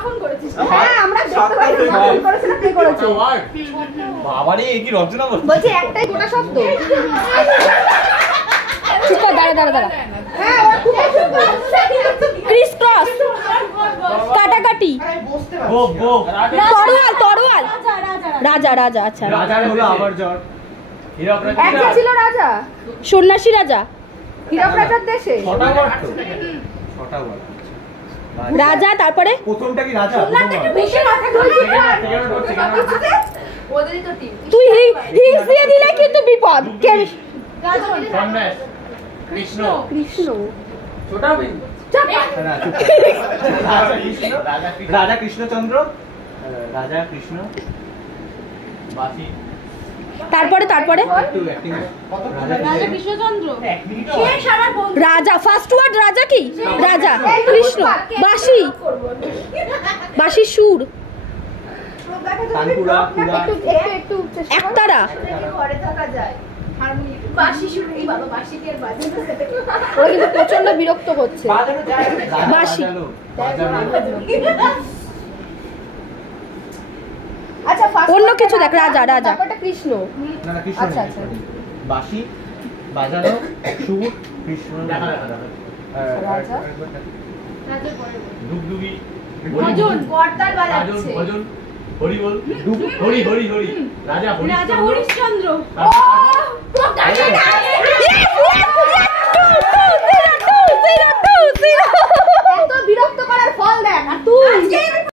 Phone করেছিস? হ্যাঁ আমরা দেখতে পাইনি ফোন করেছিল কে করেছে? বাবারে এই কি রচনা বলছি একটাই গোটা শব্দ। ঠিক আছে দাঁড়া হ্যাঁ ওরা খুব ক্রিস ক্রস কাটাকাটি তরোয়াল রাজা আচ্ছা রাজার হলো আবার জ্বর হীরক রাজা একটা ছিল রাজা সন্ন্যাসী রাজা হীরক রাজার দেশে ছটা বার তো ছটা বার রাজা তারপরে প্রথমটা কি রাজা একটু বেশি মাথা ঢুকছে ওদেরই তো টিম। তুই হিংস দিয়ে দিলে কিন্তু বিপদ কে সন্ন্যাস কৃষ্ণ ছোটা বিন রাজা কৃষ্ণচন্দ্র রাজা কৃষ্ণ বাসি তারপরে একটু অ্যাক্টিং রাজা কৃষ্ণচন্দ্র। শেষ আমার বন্ধু রাজা ফার্স্ট ওয়ার্ড রাজা কি রাজা কৃষ্ণ বাঁশি সুর তানপুরা একটু একতারা ঘরে থাকা যায় বাঁশি শুনে এই বাবা বাঁশি কে বাজে ওরা কিন্তু প্রচন্ড বিরক্ত হচ্ছে বাঁশি আচ্ছা অন্য কিছু দেখ রাজা তারপরটা কৃষ্ণ না না কৃষ্ণ আচ্ছা, আচ্ছা। বাঁশি বাজানো সুর কৃষ্ণ রাজা রাজার পরে ডুগডুগি ভজন করতাল বাজাচ্ছে ভজন হরি বল হরি হরি হরি রাজা রাজা হরিশ্চন্দ্র। এত বিরক্ত করার ফল দেখ আর তুই